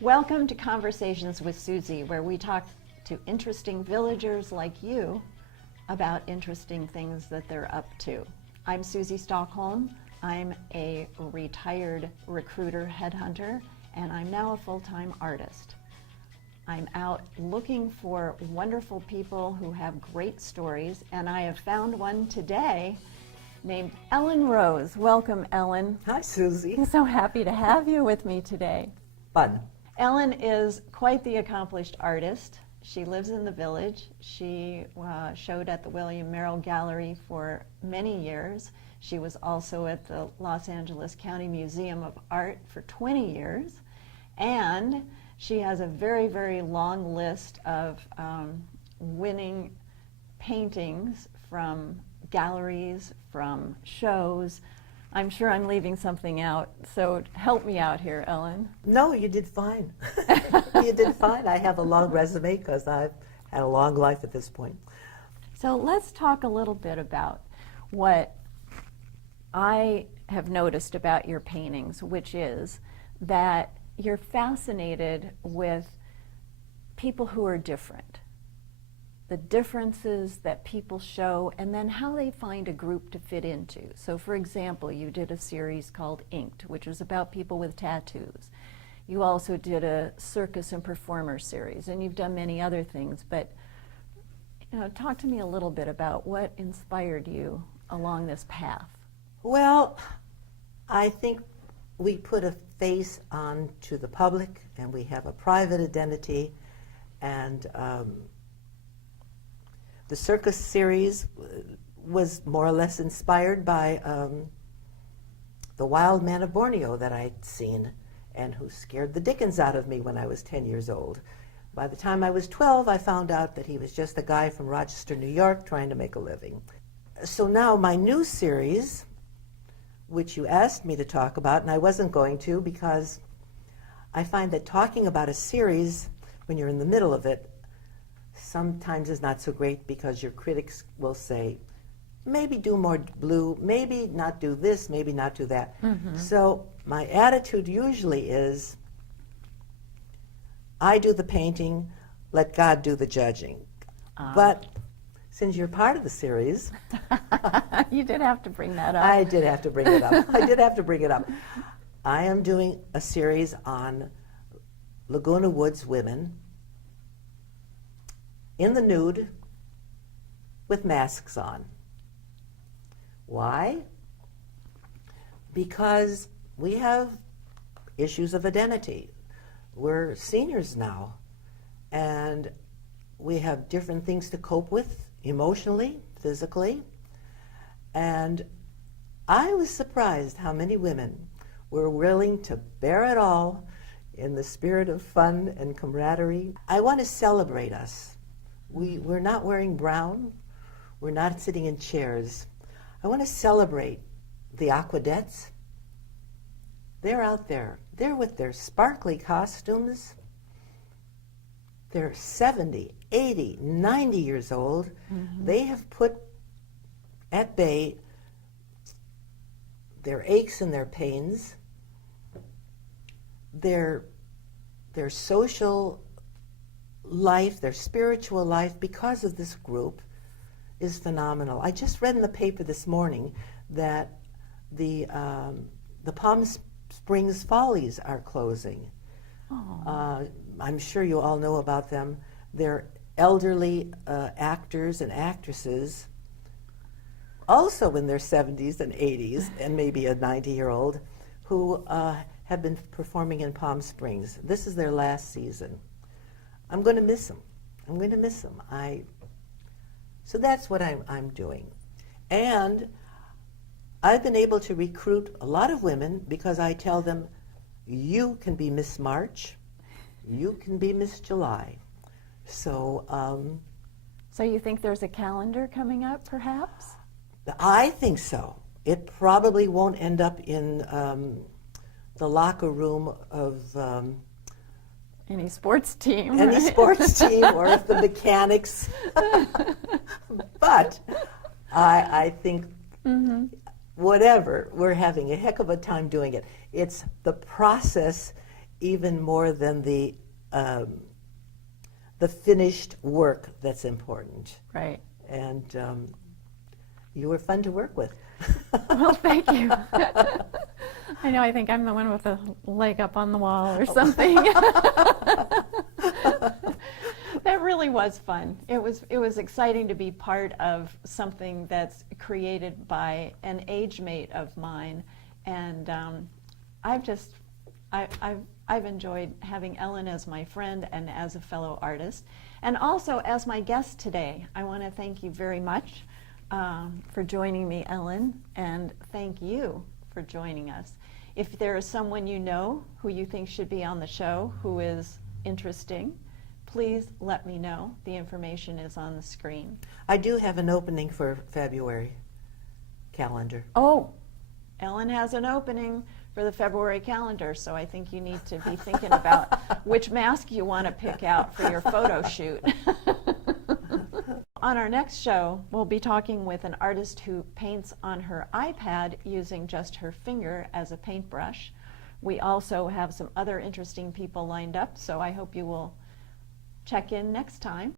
Welcome to Conversations with Susie, where we talk to interesting villagers like you about interesting things that they're up to. I'm Susie Stockholm. I'm a retired recruiter headhunter, and I'm now a full-time artist. I'm out looking for wonderful people who have great stories, and I have found one today named Ellen Rose. Welcome, Ellen. Hi, Susie. I'm so happy to have you with me today. Fun. Ellen is quite the accomplished artist. She lives in the village. She showed at the William Merrill Gallery for many years. She was also at the Los Angeles County Museum of Art for 20 years. And she has a very, very long list of winning paintings from galleries, from shows. I'm sure I'm leaving something out, so help me out here, Ellen. No, you did fine. You did fine. I have a long resume because I've had a long life at this point. So let's talk a little bit about what I have noticed about your paintings, which is that you're fascinated with people who are different, the differences that people show, and then how they find a group to fit into. So for example, you did a series called Inked, which was about people with tattoos. You also did a circus and performer series, and you've done many other things, but talk to me a little bit about what inspired you along this path. Well, I think we put a face on to the public, and we have a private identity, and the circus series was more or less inspired by the wild man of Borneo that I'd seen and who scared the dickens out of me when I was 10 years old. By the time I was 12, I found out that he was just a guy from Rochester, New York, trying to make a living. So now my new series, which you asked me to talk about, and I wasn't going to because I find that talking about a series when you're in the middle of it sometimes is not so great because your critics will say, maybe do more blue, maybe not do this, maybe not do that. Mm-hmm. So my attitude usually is, I do the painting, let God do the judging. But since you're part of the series... You did have to bring that up. I did have to bring it up. I did have to bring it up. I am doing a series on Laguna Woods Women in the nude with masks on. Why? Because we have issues of identity. We're seniors now, and we have different things to cope with emotionally, physically, and I was surprised how many women were willing to bear it all in the spirit of fun and camaraderie. I want to celebrate us. We're not wearing brown. We're not sitting in chairs. I want to celebrate the Aquadettes. They're out there. They're with their sparkly costumes. They're 70, 80, 90 years old. Mm-hmm. They have put at bay their aches and their pains, their social life, their spiritual life, because of this group, is phenomenal. I just read in the paper this morning that the Palm Springs Follies are closing. I'm sure you all know about them. They're elderly actors and actresses, also in their 70s and 80s, and maybe a 90-year-old, who have been performing in Palm Springs. This is their last season. I'm going to miss them. I'm going to miss them. So that's what I'm doing. And I've been able to recruit a lot of women because I tell them, you can be Miss March, you can be Miss July. So so you think there's a calendar coming up, perhaps? I think so. It probably won't end up in the locker room of Any sports team. any right? sports team or if the mechanics. But I think whatever, we're having a heck of a time doing it. It's the process even more than the finished work that's important. Right. And you were fun to work with. Well, thank you. I know, I think I'm the one with a leg up on the wall or something. That really was fun. It was exciting to be part of something that's created by an age mate of mine, and I've enjoyed having Ellen as my friend and as a fellow artist, and also as my guest today. I want to thank you very much for joining me, Ellen, and thank you for joining us. If there is someone you know who you think should be on the show who is interesting, please let me know. The information is on the screen. I do have an opening for February calendar. Oh, Ellen has an opening for the February calendar, so I think you need to be thinking about which mask you want to pick out for your photo shoot. On our next show, we'll be talking with an artist who paints on her iPad using just her finger as a paintbrush. We also have some other interesting people lined up, so I hope you will check in next time.